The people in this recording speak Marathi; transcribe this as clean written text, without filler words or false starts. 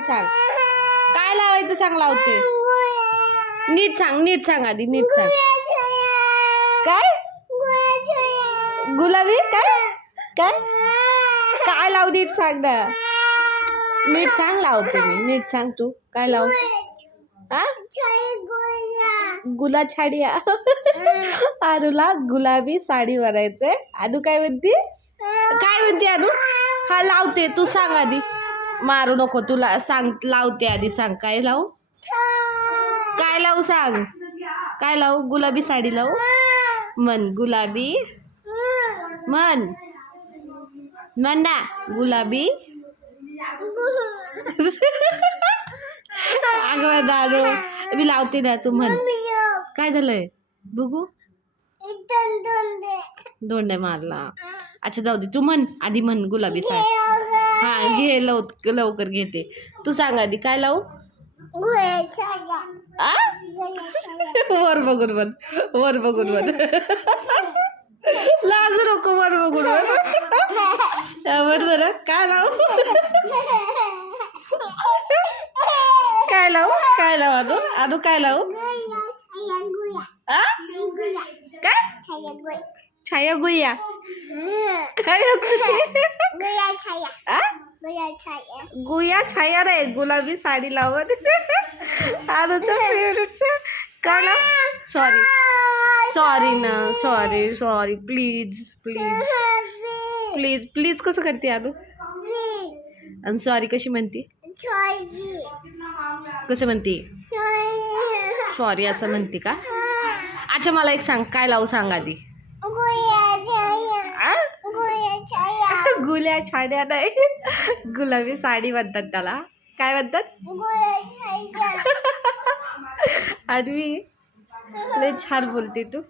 लावायचं सांग. काय लावायचं सांग, लावते. नीट सांग आधी, नीट सांग. काय गुलाबी? काय काय लावू, नीट सांग ना. नीट सांग, लावते मी. नीट सांग तू, काय लावू? हा, गुला छाडिया. अनुला गुलाबी साडी बनायचंय. अनु काय म्हणते अनु? हा लावते, तू सांग आधी. मारू नको, तुला सांग, लावते आधी. सांग काय लावू, काय लावू सांग. काय लावू? गुलाबी साडी लावू. मन गुलाबी, मन ना गुलाबी. अगं दादू, मी लावते ना, तू म्हण. काय झालंय बघू? दोंड्या मारला. अच्छा जाऊ दे, तू म्हण आधी. म्हण गुलाबी साडी. हा घे, लवकर घेते. तू सांग आधी, काय लावू? वर बघून म्हण, वर बघून म्हण. लाजू नको, वर बघून बरोबर. काय लावू, काय लावू, काय लावू अनु? अनु काय लावू? काय छाया गुया? काय गुया छाया रे. गुलाबी साडी लावत. अनुचं फेवरेट. काय लावू? सॉरी ना, सॉरी प्लीज कसं करते अनु? आणि सॉरी कशी म्हणते? कसं म्हणते? सॉरी असं म्हणते का? अच्छा मला एक सांग, काय लावू सांग आधी. गुल्या छाड्या नाही, गुलाबी साडी म्हणतात त्याला. काय म्हणतात? आणि लय छान बोलते तू.